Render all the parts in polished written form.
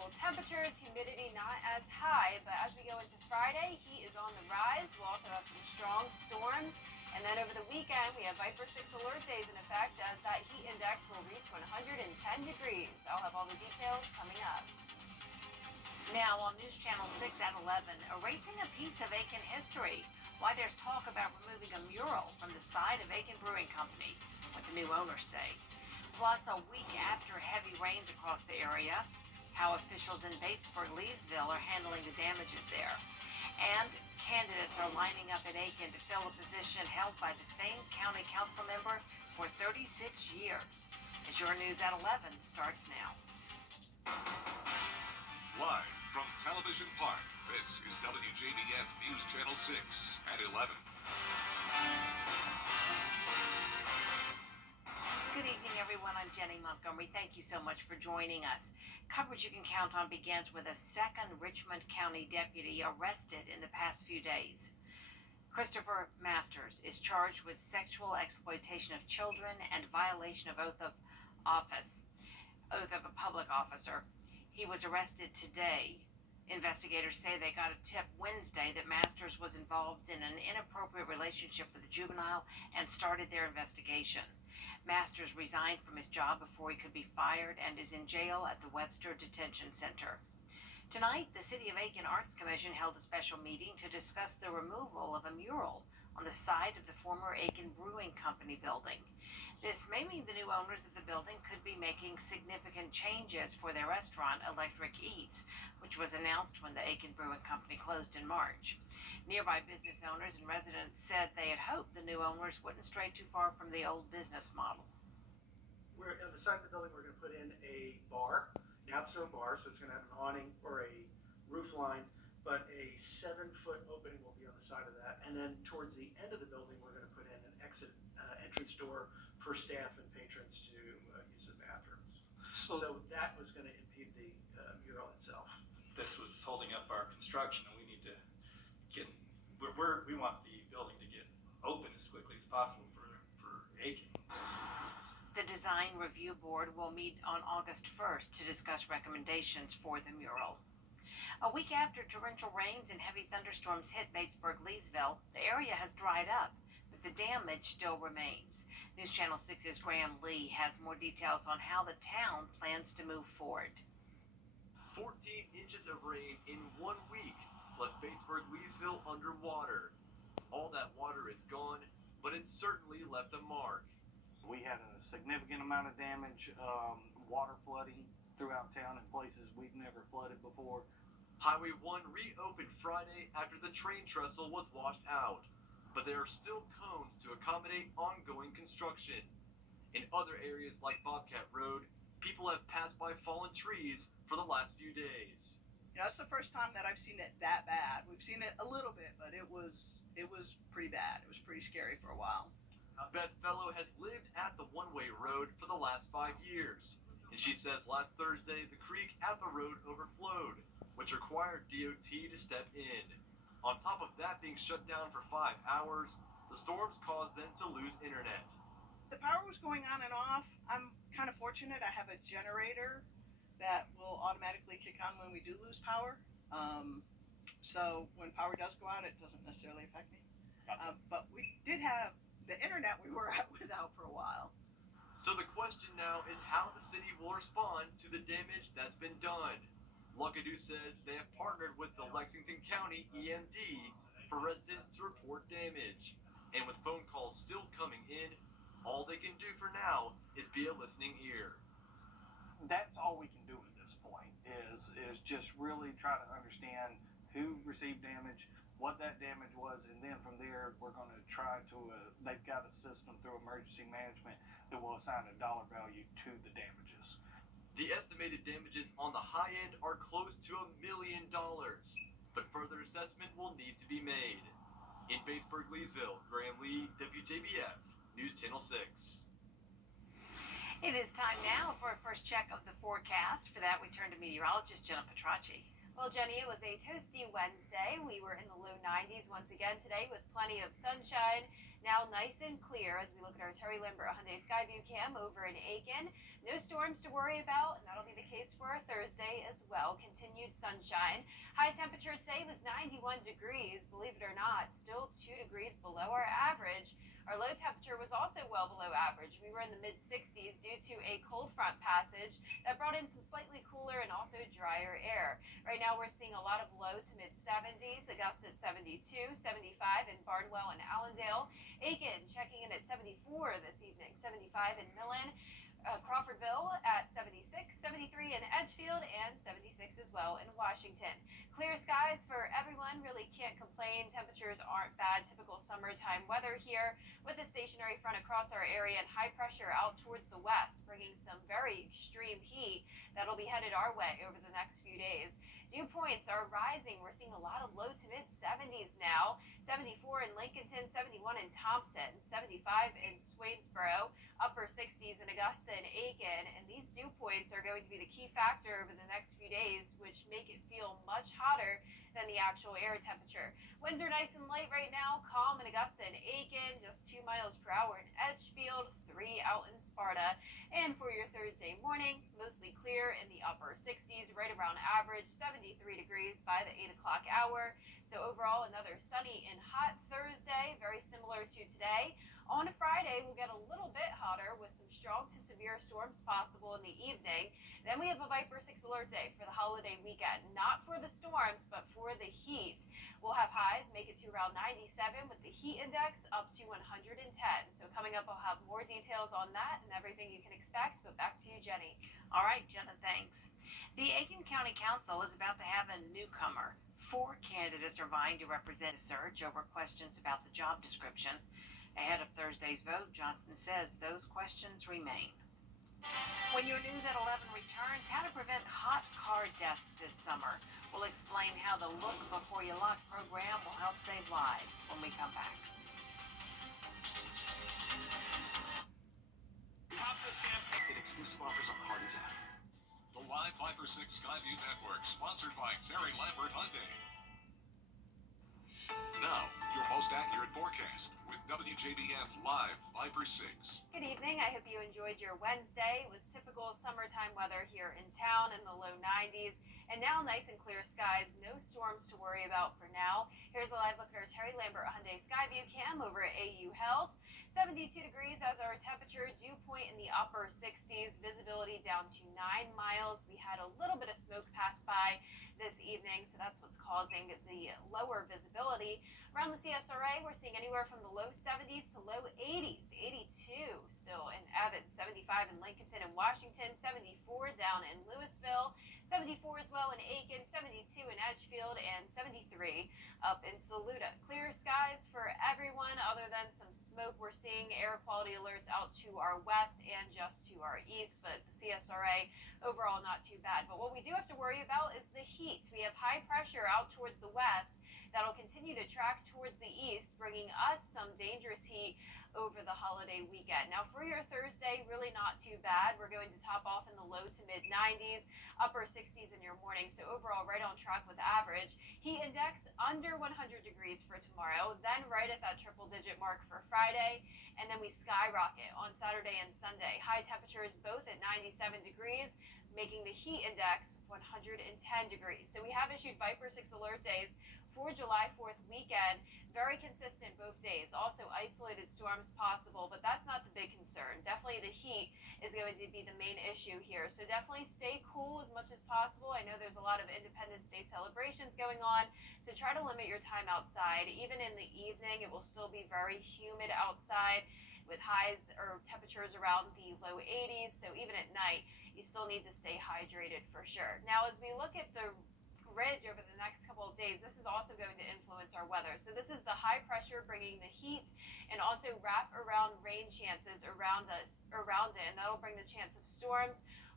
cool temperatures, humidity not as high, but as we go into Friday, heat is on the rise. We'll also have some strong storms. And then over the weekend, we have Viper 6 alert days in effect as that heat index will reach 110 degrees. I'll have all the details coming up. Now on News Channel 6 at 11, erasing a piece of Aiken history. Why there's talk about removing a mural from the side of Aiken Brewing Company, what the new owners say. Plus, a week after heavy rains across the area, how officials in Batesburg-Leesville are handling the damages there. And candidates are lining up in Aiken to fill a position held by the same county council member for 36 years. As your News at 11 starts now. Live from Television Park, this is WJBF News Channel 6 at 11. Good evening, everyone. I'm Jenny Montgomery. Thank you so much for joining us. Coverage you can count on begins with a second Richmond County deputy arrested in the past few days. Christopher Masters is charged with sexual exploitation of children and violation of oath of a public officer. He was arrested today. Investigators say they got a tip Wednesday that Masters was involved in an inappropriate relationship with a juvenile and started their investigation. Masters resigned from his job before he could be fired and is in jail at the Webster Detention Center. Tonight, the City of Aiken Arts Commission held a special meeting to discuss the removal of a mural on the side of the former Aiken Brewing Company building. This may mean the new owners of the building could be making significant changes for their restaurant, Electric Eats, which was announced when the Aiken Brewing Company closed in March. Nearby business owners and residents said they had hoped the new owners wouldn't stray too far from the old business model. We're on the side of the building, we're going to put in a bar, an outstone bar, so it's going to have an awning or a roof line, but a 7-foot opening will be on the side of that. And then towards the end of the building, we're going to put in an entrance door for staff and patrons to use the bathrooms. So that was going to impede the mural itself. This was holding up our construction, and we need to get. We want the building to get open as quickly as possible for Aiken. The Design Review Board will meet on August 1st to discuss recommendations for the mural. A week after torrential rains and heavy thunderstorms hit Batesburg-Leesville, the area has dried up, but the damage still remains. News Channel 6's Graham Lee has more details on how the town plans to move forward. 14 inches of rain in 1 week left Batesburg-Leesville underwater. All that water is gone, but it certainly left a mark. We had a significant amount of damage, water flooding throughout town in places we've never flooded before. Highway 1 reopened Friday after the train trestle was washed out, but there are still cones to accommodate ongoing construction. In other areas like Bobcat Road, people have passed by fallen trees for the last few days. You know, it's the first time that I've seen it that bad. We've seen it a little bit, but it was pretty bad. It was pretty scary for a while. Beth Fellow has lived at the one-way road for the last 5 years, and she says last Thursday the creek at the road overflowed, which required DOT to step in. On top of that being shut down for 5 hours, the storms caused them to lose internet. The power was going on and off. I'm kind of fortunate. I have a generator that will automatically kick on when we do lose power. So when power does go out, it doesn't necessarily affect me. But we did have the internet we were without for a while. So the question now is how the city will respond to the damage that's been done. Luckadoo says they have partnered with the Lexington County EMD for residents to report damage. And with phone calls still coming in, all they can do for now is be a listening ear. That's all we can do at this point is just really try to understand who received damage, what that damage was, and then from there we're going to try to they've got a system through emergency management that will assign a dollar value to the damages. The estimated damages on the high end are close to $1 million, but further assessment will need to be made. In Batesburg-Leesville, Graham Lee, WJBF, News Channel 6. It is time now for a first check of the forecast. For that, we turn to meteorologist Jenna Petracci. Well, Jenny, it was a toasty Wednesday. We were in the low 90s once again today with plenty of sunshine. Now nice and clear as we look at our Terry Lambert Hyundai Skyview cam over in Aiken. No storms to worry about, and that'll be the case for our Thursday as well. Continued sunshine. High temperature today was 91 degrees. Believe it or not, still 2 degrees below our average. Our low temperature was also well below average. We were in the mid-60s due to a cold front passage that brought in some slightly cooler and also drier air. Right now we're seeing a lot of low to mid-70s. Augusta at 72, 75 in Barnwell and Allendale. Aiken checking in at 74 this evening, 75 in Millen. Crawfordville at 76, 73 in Edgefield, and 76 as well in Washington. Clear skies for everyone, really can't complain. Temperatures aren't bad, typical summertime weather here with a stationary front across our area and high pressure out towards the west, bringing some very extreme heat that'll be headed our way over the next few days. Dew points are rising. We're seeing a lot of low to mid 70s now. 74 in Lincolnton, 71 in Thompson, 75 in Swainsboro, upper 60s in Augusta and Aiken, and these dew points are going to be the key factor over the next few days, which make it feel much hotter than the actual air temperature. Winds are nice and light right now, calm in Augusta and Aiken, just 2 miles per hour in Edgefield, 3 out in Sparta. And for your Thursday morning, mostly clear in the upper 60s, right around average, 73 degrees by the 8 o'clock hour. So overall, another sunny and hot Thursday, very similar to today. On Friday, we'll get a little bit hotter with some strong to severe storms possible in the evening. Then we have a Viper 6 alert day for the holiday weekend, not for the storms, but for the heat. We'll have highs make it to around 97 with the heat index up to 110. So coming up, I'll have more details on that and everything you can expect. But back to you, Jenny. All right, Jenna, thanks. The Aiken County Council is about to have a newcomer. 4 candidates are vying to represent the search over questions about the job description. Ahead of Thursday's vote, Johnson says those questions remain. When your News at 11 returns, how to prevent hot car deaths this summer. We'll explain how the Look Before You Lock program will help save lives when we come back. Pop the champagne. Get exclusive offers on the Hardee's app. The live Viper 6 Skyview Network, sponsored by Terry Lambert Hyundai. Now, your most accurate forecast with WJBF Live Viper 6. Good evening. I hope you enjoyed your Wednesday. It was typical summertime weather here in town in the low 90s. And now nice and clear skies. No storms to worry about for now. Here's a live look at our Terry Lambert Hyundai Skyview cam over at AU Health. 72 degrees as our temperature, dew point in the upper 60s, visibility down to 9 miles. We had a little bit of smoke pass by this evening, so that's what's causing the lower visibility. Around the CSRA, we're seeing anywhere from the low 70s to low 80s. 82 still in Evans, 75 in Lincolnton and Washington, 74 down in Louisville, 74 as well in Aiken, 72 in Edgefield, and 73 up in Saluda. Clear skies for everyone other than some smoke. We're seeing air quality alerts out to our west and just to our east, but the CSRA overall not too bad. But what we do have to worry about is the heat. We have high pressure out towards the west that'll continue to track towards the east, bringing us some dangerous heat over the holiday weekend. Now for your Thursday, really not too bad. We're going to top off in the low to mid 90s, upper 60s in your morning. So overall right on track with average. Heat index under 100 degrees for tomorrow, then right at that triple digit mark for Friday. And then we skyrocket on Saturday and Sunday. High temperatures both at 97 degrees, making the heat index 110 degrees. So we have issued Viper 6 alert days for July 4th weekend. Very consistent both days. Also isolated storms possible, but that's not the big concern. Definitely the heat is going to be the main issue here. So definitely stay cool as much as possible. I know there's a lot of Independence Day celebrations going on, so try to limit your time outside. Even in the evening, it will still be very humid outside with highs or temperatures around the low 80s. So even at night, you still need to stay hydrated for sure. Now, as we look at the ridge over the next couple of days, this is also going to influence our weather. So this is the high pressure bringing the heat and also wrap around rain chances around it, and that'll bring the chance of storms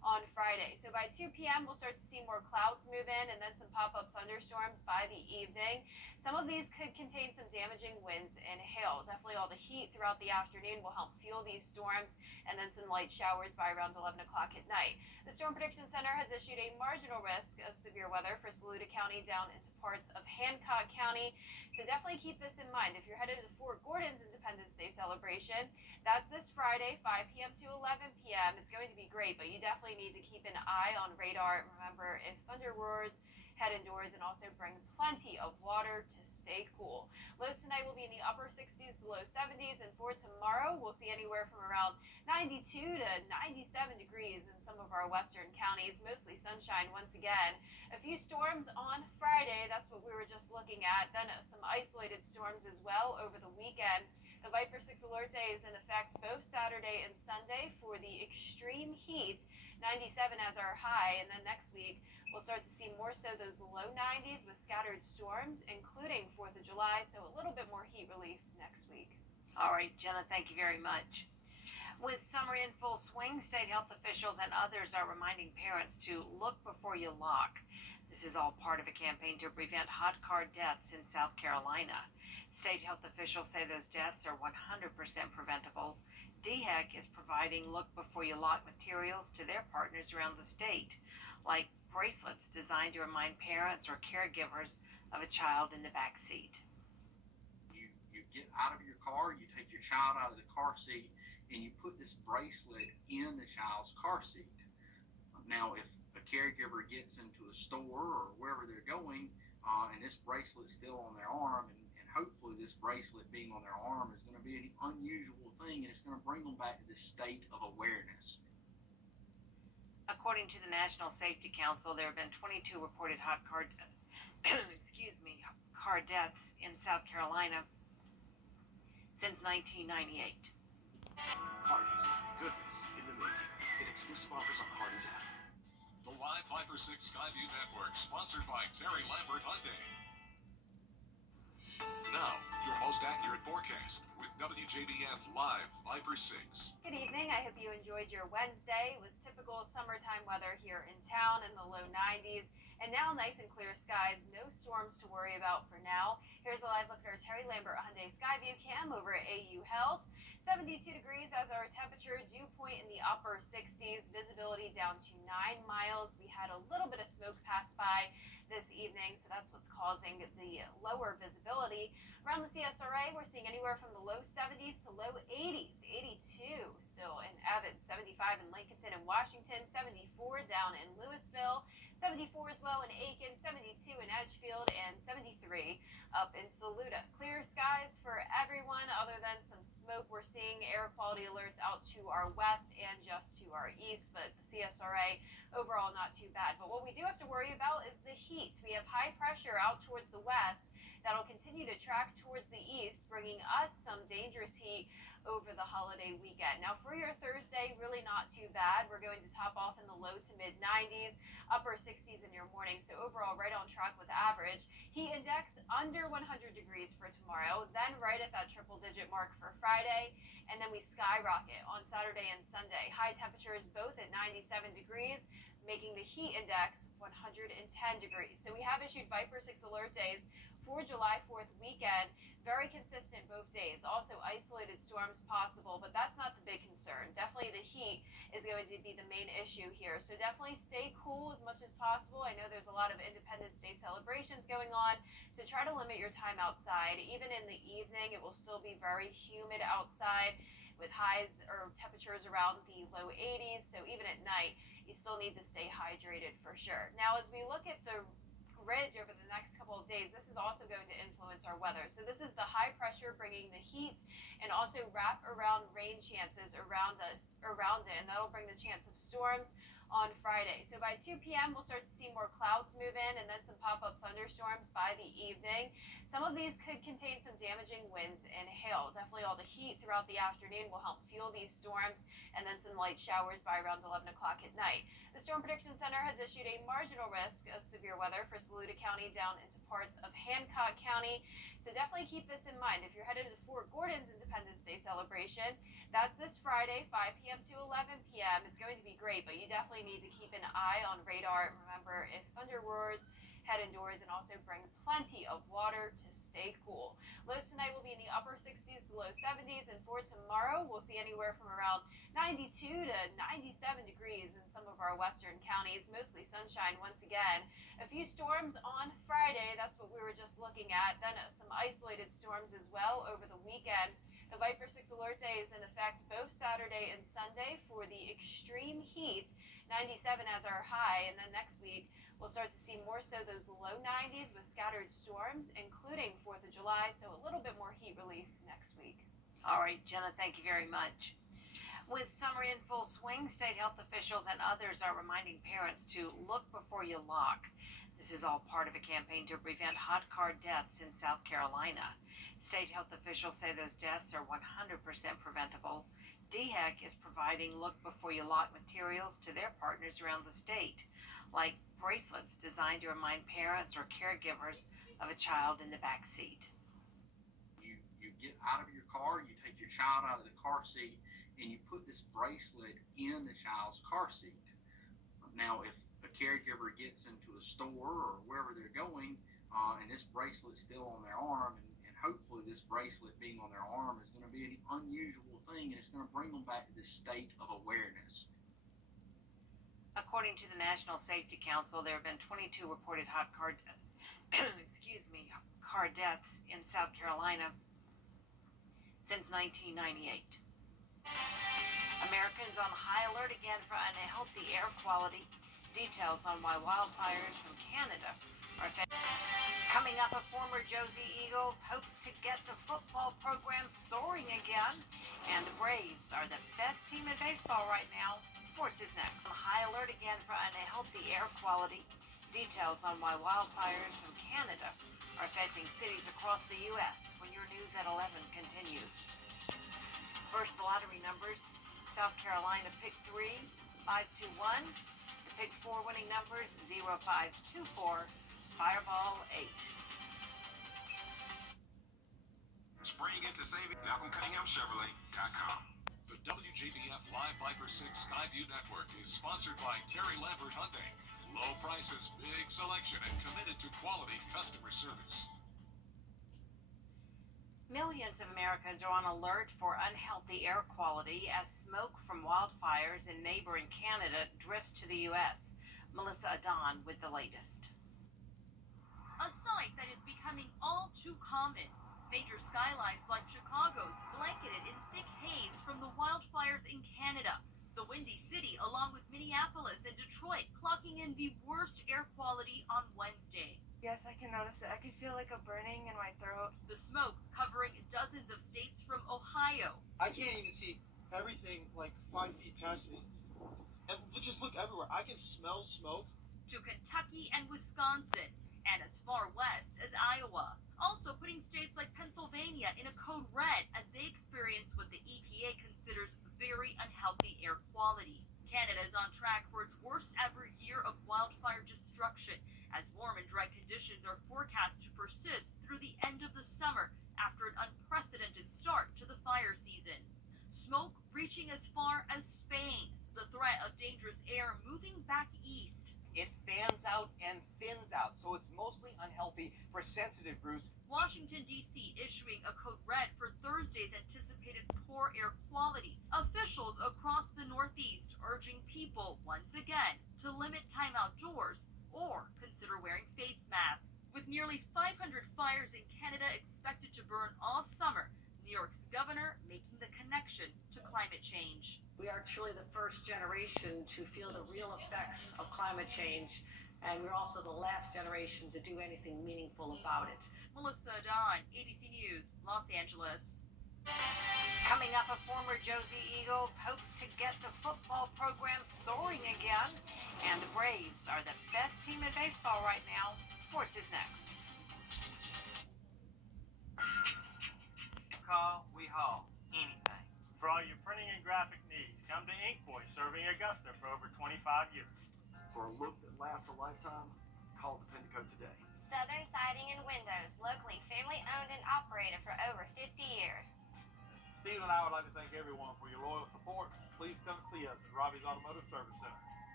on Friday. So by 2 p.m., we'll start to see more clouds move in and then some pop-up thunderstorms by the evening. Some of these could contain some damaging winds and hail. Definitely all the heat throughout the afternoon will help fuel these storms, and then some light showers by around 11 o'clock at night. The Storm Prediction Center has issued a marginal risk of severe weather for Saluda County down into parts of Hancock County. So definitely keep this in mind. If you're headed to Fort Gordon's Independence Day celebration, that's this Friday, 5 p.m. to 11 p.m. It's going to be great, but you definitely need to keep an eye on radar. Remember, if thunder roars, head indoors, and also bring plenty of water to stay cool. Lows tonight will be in the upper 60s to low 70s, and for tomorrow, we'll see anywhere from around 92 to 97 degrees in some of our western counties. Mostly sunshine once again. A few storms on Friday, that's what we were just looking at. Then some isolated storms as well over the weekend. The Viper 6 alert day is in effect both Saturday and Sunday for the extreme heat. 97 as our high, and then next week we'll start to see more so those low 90s with scattered storms, including 4th of July, so a little bit more heat relief next week. All right, Jenna, thank you very much. With summer in full swing, state health officials and others are reminding parents to look before you lock. This is all part of a campaign to prevent hot car deaths in South Carolina. State health officials say those deaths are 100% preventable. DHEC is providing look before you lock materials to their partners around the state, like bracelets designed to remind parents or caregivers of a child in the back seat. You get out of your car, you take your child out of the car seat, and you put this bracelet in the child's car seat. Now, if a caregiver gets into a store or wherever they're going, and this bracelet's still on their arm, and hopefully this bracelet being on their arm is going to be an unusual thing, and it's going to bring them back to this state of awareness. According to the National Safety Council, there have been 22 reported hot car car deaths in South Carolina since 1998. Hardee's, goodness in the making. Get exclusive offers on the Hardee's app. The live Viper 6 Skyview Network, sponsored by Terry Lambert Hyundai. Now, your most accurate forecast with WJBF Live Viper 6. Good evening. I hope you enjoyed your Wednesday. It was typical summertime weather here in town in the low 90s. And now nice and clear skies. No storms to worry about for now. Here's a live look at our Terry Lambert Hyundai Skyview cam over at AU Health. 72 degrees as our temperature, dew point in the upper 60s, visibility down to 9 miles. We had a little bit of smoke pass by this evening, so that's what's causing the lower visibility. Around the CSRA, we're seeing anywhere from the low 70s to low 80s. 82 still in Evans, 75 in Lincolnton and Washington, 74 down in Louisville, 74 as well in Aiken, 72 in Edgefield, and 73 up in Saluda. Clear skies for everyone other than some smoke. We're seeing air quality alerts out to our west and just to our east, but the CSRA overall not too bad. But what we do have to worry about is the heat. We have high pressure out towards the west that'll continue to track towards the east, bringing us some dangerous heat over the holiday weekend. Now for your Thursday, really not too bad. We're going to top off in the low to mid 90s, upper 60s in your morning. So overall, right on track with average. Heat index under 100 degrees for tomorrow, then right at that triple digit mark for Friday. And then we skyrocket on Saturday and Sunday. High temperatures both at 97 degrees, making the heat index 110 degrees. So we have issued Viper 6 alert days for July 4th weekend. Very consistent both days. Also isolated storms possible, but that's not the big concern. Definitely the heat is going to be the main issue here. So definitely stay cool as much as possible. I know there's a lot of Independence Day celebrations going on, so try to limit your time outside. Even in the evening, it will still be very humid outside with highs or temperatures around the low 80s. So even at night, you still need to stay hydrated for sure. Now, as we look at the ridge over the next couple of days, this is also going to influence our weather. So this is the high pressure bringing the heat and also wrap around rain chances around it, and that'll bring the chance of storms on Friday. So by 2 p.m., we'll start to see more clouds move in and then some pop-up thunderstorms by the evening. Some of these could contain some damaging winds and hail. Definitely all the heat throughout the afternoon will help fuel these storms, and then some light showers by around 11 o'clock at night. The Storm Prediction Center has issued a marginal risk of severe weather for Saluda County down into parts of Hancock County. So definitely keep this in mind. If you're headed to Fort Gordon's Independence Day celebration, that's this Friday, 5 p.m. to 11 p.m. It's going to be great, but you definitely definitely need to keep an eye on radar. Remember, if thunder roars, head indoors and also bring plenty of water to stay cool. Lows tonight will be in the upper 60s to low 70s, and for tomorrow, we'll see anywhere from around 92 to 97 degrees in some of our western counties. Mostly sunshine once again. A few storms on Friday, that's what we were just looking at. Then some isolated storms as well over the weekend. The Viper 6 alert day is in effect both Saturday and Sunday for the extreme heat. 97 as our high, and then next week we'll start to see more so those low 90s with scattered storms, including 4th of July, so a little bit more heat relief next week. All right, Jenna, thank you very much. With summer in full swing, state health officials and others are reminding parents to look before you lock. This is all part of a campaign to prevent hot car deaths in South Carolina. State health officials say those deaths are 100% preventable. DHEC is providing look before you lock materials to their partners around the state, like bracelets designed to remind parents or caregivers of a child in the back seat. You get out of your car, you take your child out of the car seat, and you put this bracelet in the child's car seat. Now, if a caregiver gets into a store or wherever they're going, and this bracelet's still on their arm, and hopefully this bracelet being on their arm is going to be an unusual thing, and it's going to bring them back to this state of awareness. According to the National Safety Council, there have been 22 reported hot car car deaths in South Carolina since 1998. Americans on high alert again for unhealthy air quality. Details on why wildfires from Canada are affecting. Coming up, a former Josie Eagles hopes to get the football program soaring again. And the Braves are the best team in baseball right now. Sports is next. On high alert again for unhealthy air quality. Details on why wildfires from Canada are affecting cities across the U.S. when your news at 11 continues. First, the lottery numbers. South Carolina pick 3, 521. The pick 4 winning numbers 0524. Fireball 8. Spraying into saving. MalcolmCunninghamChevrolet.com. The WJBF Live Viper 6 Skyview Network is sponsored by Terry Lambert Hyundai. Low prices, big selection, and committed to quality customer service. Millions of Americans are on alert for unhealthy air quality as smoke from wildfires in neighboring Canada drifts to the U.S. Melissa Adon with the latest. A sight that is becoming all too common. Major skylines like Chicago's blanketed in thick haze from the wildfires in Canada. The Windy City, along with Minneapolis and Detroit, clocking in the worst air quality on Wednesday. Yes, I can notice it. I can feel like a burning in my throat. The smoke covering dozens of states from Ohio. I can't even see everything like 5 feet past me. And just look everywhere. I can smell smoke. To Kentucky and Wisconsin, and as far west as Iowa. Also putting states like Pennsylvania in a code red as they experience what the EPA considers very unhealthy air quality. Canada is on track for its worst ever year of wildfire destruction, as warm and dry conditions are forecast to persist through the end of the summer after an unprecedented start to the fire season. Smoke reaching as far as Spain, the threat of dangerous air moving back east. It fans out and thins out, so it's mostly unhealthy for sensitive groups. Washington, D.C. issuing a code red for Thursday's anticipated poor air quality. Officials across the Northeast urging people once again to limit time outdoors or consider wearing face masks. With nearly 500 fires in Canada expected to burn all summer, New York's governor making the connection to climate change. We are truly the first generation to feel the real effects of climate change, and we're also the last generation to do anything meaningful about it. Melissa Adon, ABC News, Los Angeles. Coming up, a former Josie Eagles hopes to get the football program soaring again, and the Braves are the best team in baseball right now. Sports is next. Call, we haul anything. For all your printing and graphic needs, come to Inkboy, serving Augusta for over 25 years. For a look that lasts a lifetime, call the Pinnacle today. Southern Siding and Windows, locally family owned and operated for over 50 years. Steve and I would like to thank everyone for your loyal support. Please come see us at Robbie's Automotive Service Center.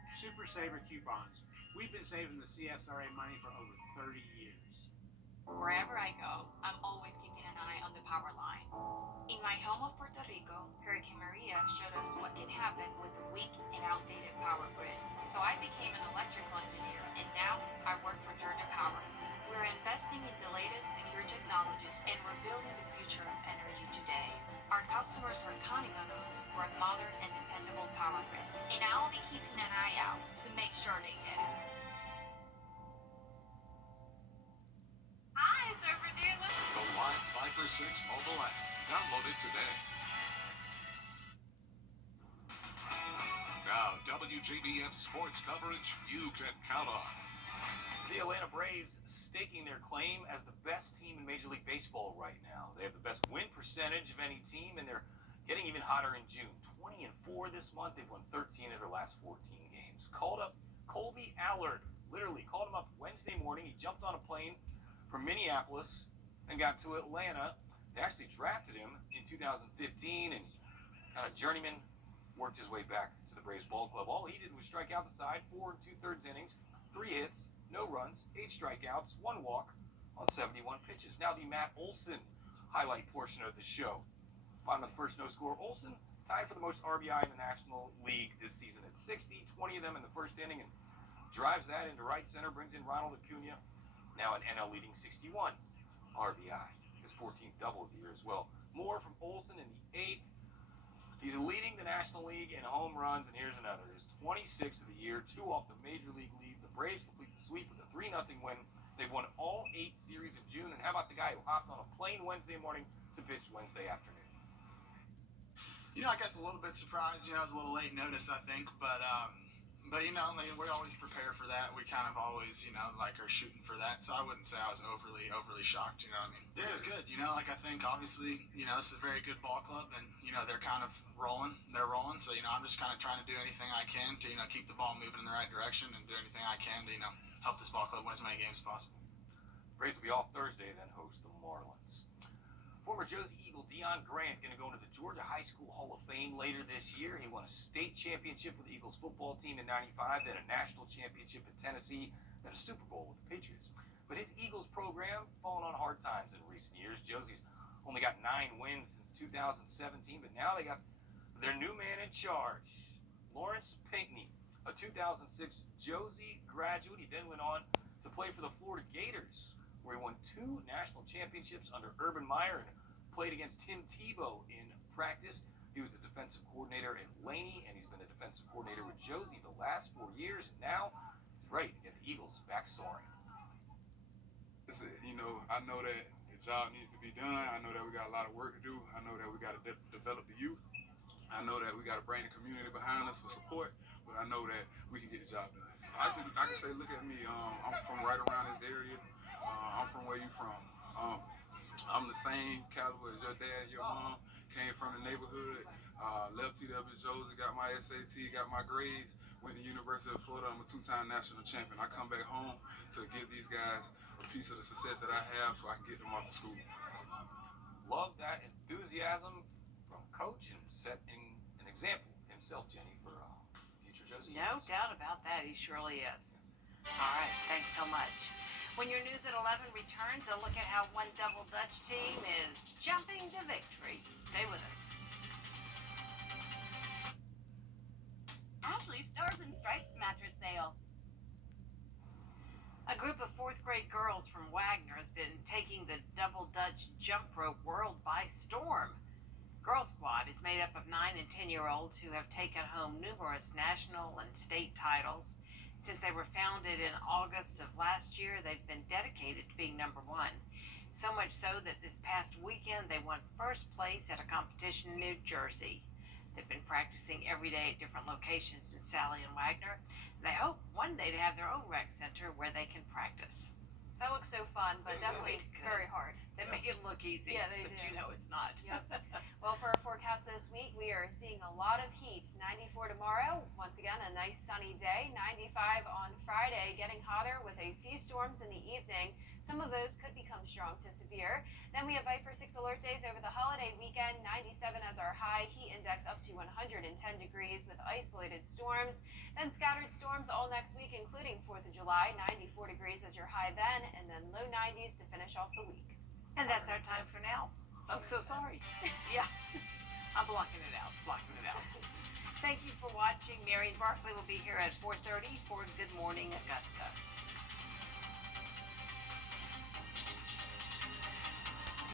Super Saver coupons. We've been saving the CSRA money for over 30 years. Wherever I go, I'm always keeping an eye on the power lines. In my home of Puerto Rico, Hurricane Maria showed us what can happen with a weak and outdated power grid. So I became an electrical engineer, and now I work for Georgia Power. We're investing in the latest secure technologies, and we're building the future of energy today. Our customers are counting on us for a modern and dependable power grid, and I'll be keeping an eye out to make sure they get it. Hi, Surfer Dealer. The Live Viper 6 mobile app. Download it today. Now, WJBF sports coverage you can count on. The Atlanta Braves staking their claim as the best team in Major League Baseball right now. They have the best win percentage of any team, and they're getting even hotter in June. 20-4 this month. They've won 13 of their last 14 games. Called up Colby Allard. Literally called him up Wednesday morning. He jumped on a plane from Minneapolis and got to Atlanta. They actually drafted him in 2015, and kind of journeyman, worked his way back to the Braves ball club. All he did was strike out the side, 4 2/3 innings, 3 hits, no runs, 8 strikeouts, 1 walk on 71 pitches. Now the Matt Olson highlight portion of the show. Bottom of the first, no score. Olson tied for the most RBI in the National League this season at 60, 20 of them in the first inning, and drives that into right center, brings in Ronald Acuna, now an NL leading 61 RBI. His 14th double of the year as well. More from Olson in the 8th. He's leading the National League in home runs, and here's another. His 26th of the year, 2 off the Major League lead. The Braves complete the sweep with a 3-0 win. They've won all 8 series in June. And how about the guy who hopped on a plane Wednesday morning to pitch Wednesday afternoon? I guess a little bit surprised. It was a little late notice, I think, but we always prepare for that. We kind of always, are shooting for that. So I wouldn't say I was overly shocked. Yeah, it was good. I think obviously, this is a very good ball club, and they're kind of rolling. They're rolling. So I'm just kind of trying to do anything I can to keep the ball moving in the right direction, and do anything I can to help this ball club win as many games as possible. Braves will be off Thursday, then host the Marlins. Former Josie Eagle Deion Grant going to go into the Georgia High School Hall of Fame later this year. He won a state championship with the Eagles football team in '95, then a national championship in Tennessee, then a Super Bowl with the Patriots. But his Eagles program fallen on hard times in recent years. Josie's only got 9 wins since 2017, but now they got their new man in charge, Lawrence Pinckney, a 2006 Josie graduate. He then went on to play for the Florida Gators, where he won 2 national championships under Urban Meyer and played against Tim Tebow in practice. He was the defensive coordinator at Laney, and he's been the defensive coordinator with Josie the last 4 years. And now he's ready to get the Eagles back soaring. I know that the job needs to be done. I know that we got a lot of work to do. I know that we got to develop the youth. I know that we got to bring the community behind us for support, but I know that we can get the job done. I can say, look at me. I'm from right around this area. I'm from where you from. I'm the same caliber as your dad, your mom. Came from the neighborhood. Left TW Josie, got my SAT, got my grades. Went to University of Florida. I'm a 2-time national champion. I come back home to give these guys a piece of the success that I have, so I can get them off to school. Love that enthusiasm from Coach, and setting an example himself, Jenny, for future Josie. No doubt about that. He surely is. All right. Thanks so much. When your news at 11 returns, a look at how one Double Dutch team is jumping to victory. Stay with us. Ashley Stars and Stripes mattress sale. A group of 4th grade girls from Wagner has been taking the Double Dutch jump rope world by storm. Girl Squad is made up of 9 and 10-year-olds who have taken home numerous national and state titles. Since they were founded in August of last year, they've been dedicated to being number 1. So much so that this past weekend they won first place at a competition in New Jersey. They've been practicing every day at different locations in Sally and Wagner. And they hope one day to have their own rec center where they can practice. That looks so fun, but definitely very hard. They make it look easy, Yeah, they but do. you know it's not. Yep. Well, for our forecast this week, we are seeing a lot of heat. 94 tomorrow. Once again, a nice sunny day. 95 on Friday, getting hotter with a few storms in the evening. Some of those could become strong to severe. Then we have Viper 6 alert days over the holiday weekend. 97 as our high. Heat index up to 110 degrees with isolated storms. Then scattered storms all next week, including 4th of July, 94 degrees as your high then, and then low 90s to finish off the week. And that's our time for now. I'm so sorry. Yeah, I'm blocking it out. Thank you for watching. Marion Barkley will be here at 4:30 for Good Morning Augusta.